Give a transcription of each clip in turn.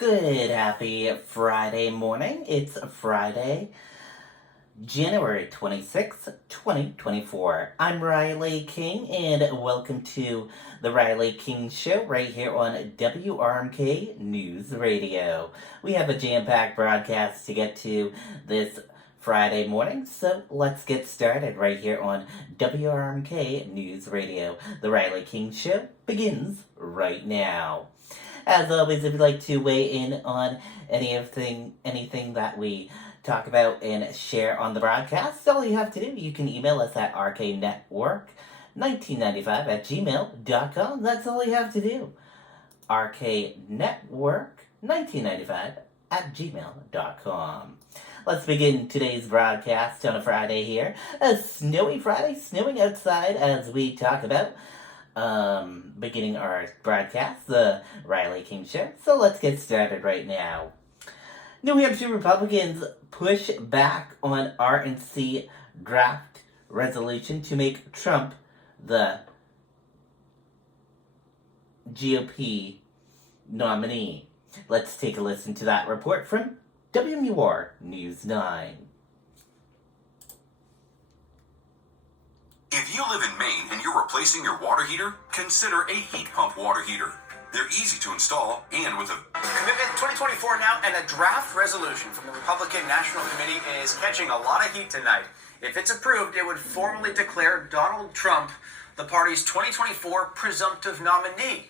Good, happy Friday morning. It's Friday, January 26th, 2024. I'm Riley King, and welcome to the Riley King Show right here on WRMK News Radio. We have a jam-packed broadcast to get to this Friday morning, so let's get started right here on WRMK News Radio. The Riley King Show begins right now. As always, if you'd like to weigh in on anything that we talk about and share on the broadcast, all you have to do, you can email us at rknetwork1995@gmail.com. That's all you have to do. rknetwork1995@gmail.com. Let's begin today's broadcast on a Friday here. A snowy Friday, snowing outside as we talk about beginning our broadcast, the Riley King Show. So let's get started right now. New Hampshire Republicans push back on RNC draft resolution to make Trump the GOP nominee. Let's take a listen to that report from WMUR News 9. If you live in Maine and you're replacing your water heater, consider a heat pump water heater. They're easy to install and with a Commitment 2024 now, and a draft resolution from the Republican National Committee is catching a lot of heat tonight. If it's approved, it would formally declare Donald Trump the party's 2024 presumptive nominee.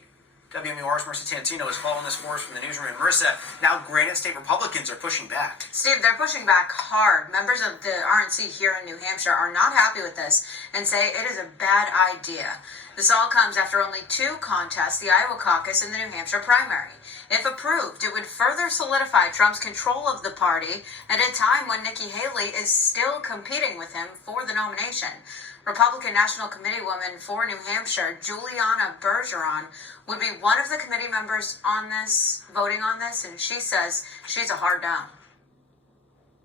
WMUR's Marissa Tantino is following this for us from the newsroom. And Marissa, now Granite State Republicans are pushing back. Steve, they're pushing back hard. Members of the RNC here in New Hampshire are not happy with this and say it is a bad idea. This all comes after only two contests, the Iowa caucus and the New Hampshire primary. If approved, it would further solidify Trump's control of the party at a time when Nikki Haley is still competing with him for the nomination. Republican National Committee woman for New Hampshire, Juliana Bergeron, would be one of the committee members on this, voting on this, and she says she's a hard down.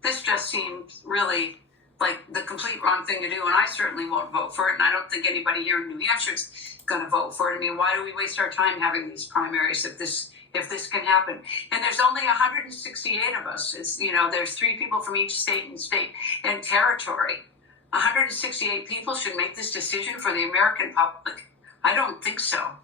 This just seems really like the complete wrong thing to do, and I certainly won't vote for it, and I don't think anybody here in New Hampshire is going to vote for it. I mean, why do we waste our time having these primaries if this can happen? And there's only 168 of us. It's, there's 3 people from each state and territory. 168 people should make this decision for the American public. I don't think so.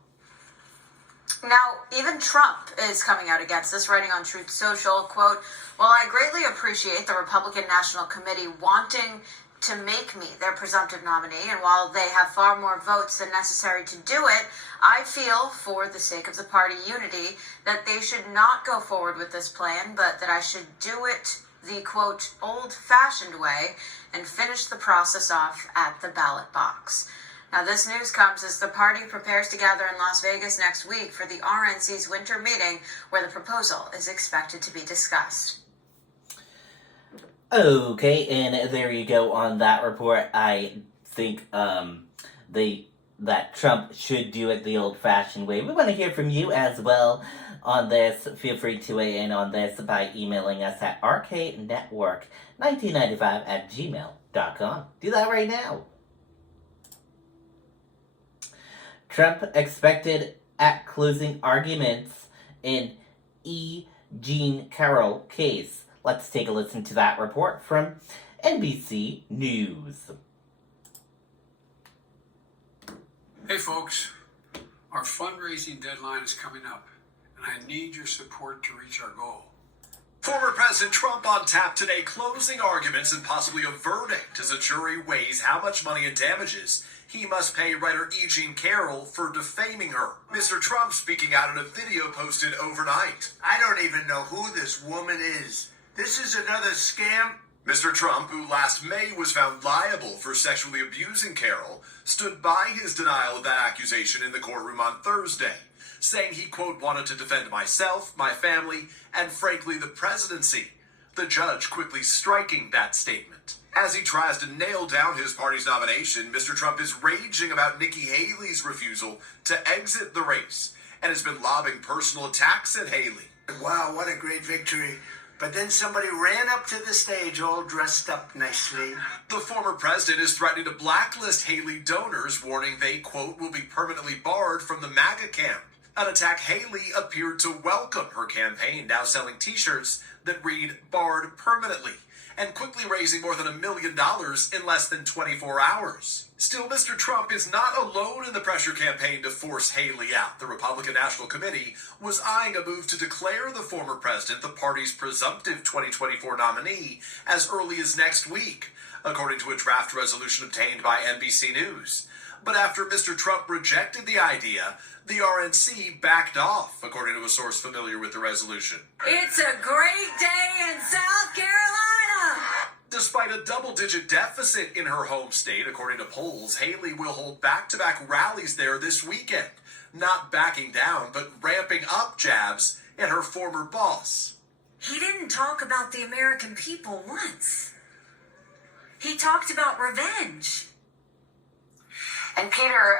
Now, even Trump is coming out against this, writing on Truth Social, quote, "While I greatly appreciate the Republican National Committee wanting to make me their presumptive nominee, and while they have far more votes than necessary to do it, I feel, for the sake of the party unity, that they should not go forward with this plan, but that I should do it the, quote, old-fashioned way and finish the process off at the ballot box." Now, this news comes as the party prepares to gather in Las Vegas next week for the RNC's winter meeting, where the proposal is expected to be discussed. Okay, and there you go on that report. I think that Trump should do it the old-fashioned way. We want to hear from you as well on this. Feel free to weigh in on this by emailing us at rknetwork1995@gmail.com. Do that right now. Trump expected at closing arguments in E. Jean Carroll case. Let's take a listen to that report from NBC News. Hey folks, our fundraising deadline is coming up, and I need your support to reach our goal. Former President Trump on tap today, closing arguments and possibly a verdict as a jury weighs how much money and damages he must pay writer E. Jean Carroll for defaming her. Mr. Trump speaking out in a video posted overnight. I don't even know who this woman is. This is another scam. Mr. Trump, who last May was found liable for sexually abusing Carroll, stood by his denial of that accusation in the courtroom on Thursday, saying he, quote, wanted to defend myself, my family, and frankly, the presidency. The judge quickly striking that statement. As he tries to nail down his party's nomination, Mr. Trump is raging about Nikki Haley's refusal to exit the race and has been lobbing personal attacks at Haley. Wow, what a great victory. But then somebody ran up to the stage all dressed up nicely. The former president is threatening to blacklist Haley donors, warning they, quote, will be permanently barred from the MAGA camp. An attack Haley appeared to welcome her campaign, now selling t-shirts that read "Barred Permanently," and quickly raising more than $1 million in less than 24 hours. Still, Mr. Trump is not alone in the pressure campaign to force Haley out. The Republican National Committee was eyeing a move to declare the former president the party's presumptive 2024 nominee as early as next week, according to a draft resolution obtained by NBC News. But after Mr. Trump rejected the idea, the RNC backed off, according to a source familiar with the resolution. It's a great day in South Carolina! Despite a double-digit deficit in her home state, according to polls, Haley will hold back-to-back rallies there this weekend, not backing down, but ramping up jabs at her former boss. He didn't talk about the American people once. He talked about revenge. And Peter,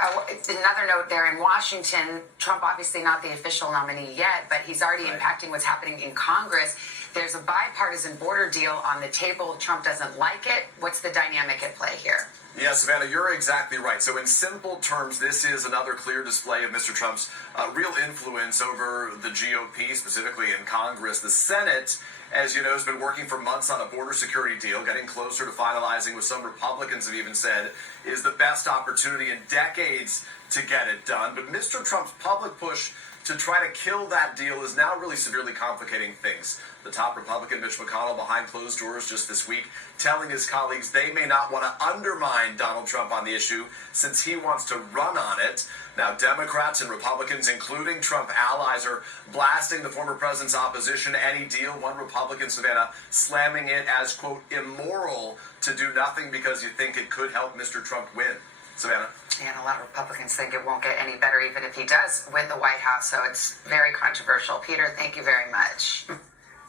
another note there in Washington, Trump obviously not the official nominee yet, but he's already impacting what's happening in Congress. There's a bipartisan border deal on the table. Trump doesn't like it. What's the dynamic at play here? Yeah, Savannah, you're exactly right. So in simple terms, this is another clear display of Mr. Trump's real influence over the GOP, specifically in Congress. The Senate, as you know, has been working for months on a border security deal, getting closer to finalizing what some Republicans have even said is the best opportunity in decades to get it done. But Mr. Trump's public push to try to kill that deal is now really severely complicating things. The top Republican, Mitch McConnell, behind closed doors just this week, telling his colleagues they may not want to undermine Donald Trump on the issue since he wants to run on it. Now, Democrats and Republicans, including Trump allies, are blasting the former president's opposition to any deal. One Republican, Savannah, slamming it as, quote, immoral to do nothing because you think it could help Mr. Trump win. Savannah? And a lot of Republicans think it won't get any better even if he does win the White House, so it's very controversial. Peter, thank you very much.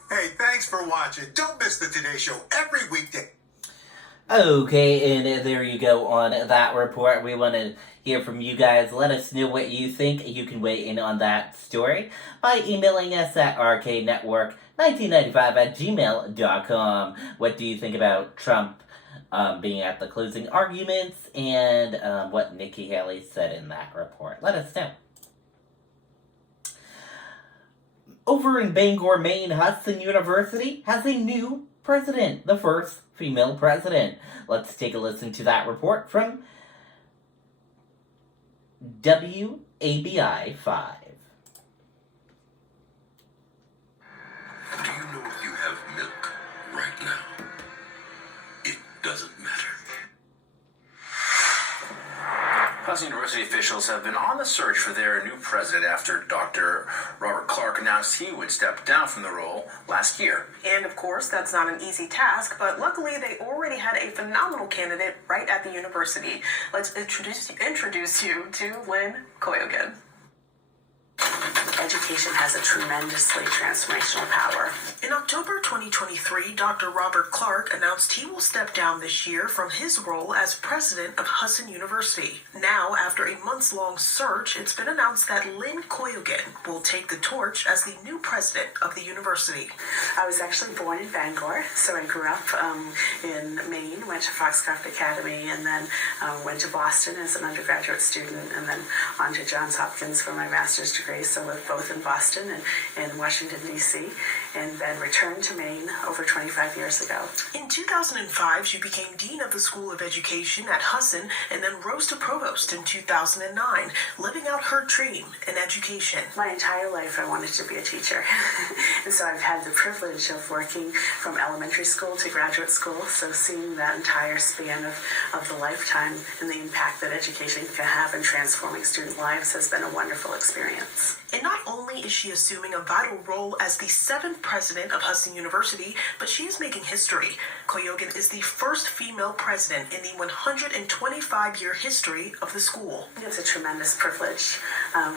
Hey, thanks for watching. Don't miss the Today Show every weekday. Okay, and there you go on that report. We want to hear from you guys. Let us know what you think. You can weigh in on that story by emailing us at rknetwork1995@gmail.com. What do you think about Trump being at the closing arguments and what Nikki Haley said in that report? Let us know. Over in Bangor, Maine, Hudson University has a new president, the first female president. Let's take a listen to that report from WABI 5. Do you know if you have milk right now? It doesn't matter. Hudson University officials have been on the search for their new president after Dr. Robert Clark announced he would step down from the role last year. And of course, that's not an easy task, but luckily they already had a phenomenal candidate right at the university. Let's introduce you to Lynn Koyogan. Education has a tremendously transformational power. In October 2023, Dr. Robert Clark announced he will step down this year from his role as president of Hudson University. Now, after a months-long search, it's been announced that Lynn Koyogan will take the torch as the new president of the university. I was actually born in Bangor, so I grew up in Maine, went to Foxcroft Academy, and then went to Boston as an undergraduate student, and then on to Johns Hopkins for my master's degree, so lived both in Boston and in Washington, D.C., and then returned to Maine over 25 years ago. In 2005, she became Dean of the School of Education at Hudson and then rose to Provost in 2009, living out her dream in education. My entire life I wanted to be a teacher, and so I've had the privilege of working from elementary school to graduate school, so seeing that entire span of the lifetime and the impact that education can have in transforming student lives has been a wonderful experience. And not only is she assuming a vital role as the 7th president of Hudson University, but she is making history. Koyogan is the first female president in the 125-year history of the school. It's a tremendous privilege.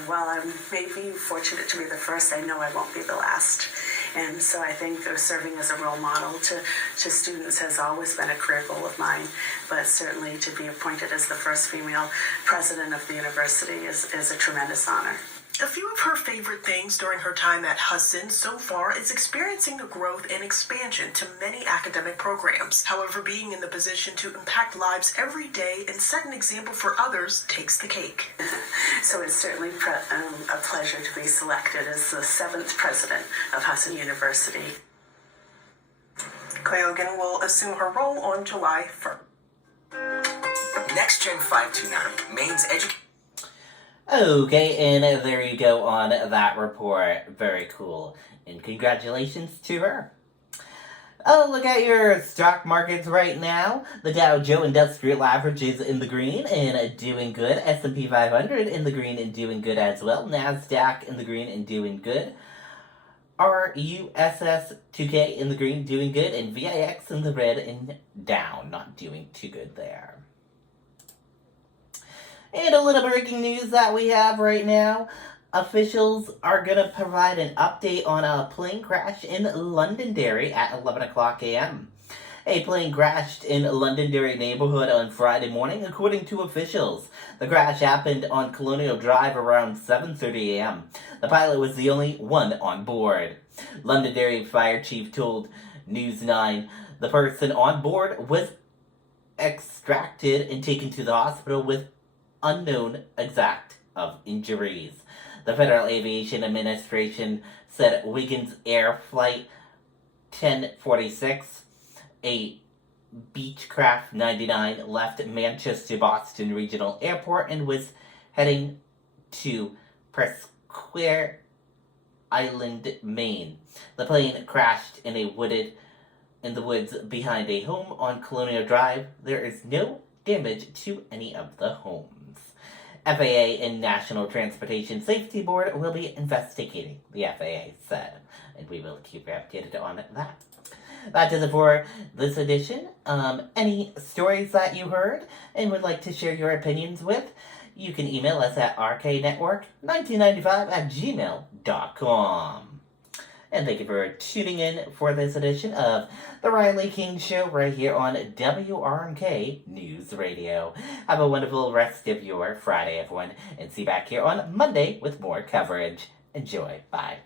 While I may be fortunate to be the first, I know I won't be the last. And so I think serving as a role model to students has always been a career goal of mine, but certainly to be appointed as the first female president of the university is a tremendous honor. A few of her favorite favorite things during her time at Hudson so far is experiencing the growth and expansion to many academic programs. However, being in the position to impact lives every day and set an example for others takes the cake. So it's certainly a pleasure to be selected as the 7th president of Hudson University. Cleogan will assume her role on July 1st. Next Gen 529, Maine's education. Okay, and there you go on that report. Very cool. And congratulations to her. Oh, look at your stock markets right now. The Dow Jones Industrial Average is in the green and doing good. S&P 500 in the green and doing good as well. NASDAQ in the green and doing good. RUSS 2K in the green doing good. And VIX in the red and down. Not doing too good there. And a little breaking news that we have right now. Officials are going to provide an update on a plane crash in Londonderry at 11 o'clock a.m. A plane crashed in Londonderry neighborhood on Friday morning, according to officials. The crash happened on Colonial Drive around 7:30 a.m. The pilot was the only one on board. Londonderry Fire Chief told News 9 the person on board was extracted and taken to the hospital with unknown exact of injuries. The Federal Aviation Administration said Wiggins Air Flight 1046, a Beechcraft 99, left Manchester Boston Regional Airport and was heading to Presque Isle, Maine. The plane crashed in the woods behind a home on Colonial Drive. There is no damage to any of the homes. FAA and National Transportation Safety Board will be investigating, the FAA said, and we will keep you updated on that. That does it for this edition. Any stories that you heard and would like to share your opinions with, you can email us at rknetwork1995@gmail.com. And thank you for tuning in for this edition of The Riley King Show right here on WRMK News Radio. Have a wonderful rest of your Friday, everyone, and see you back here on Monday with more coverage. Enjoy. Bye.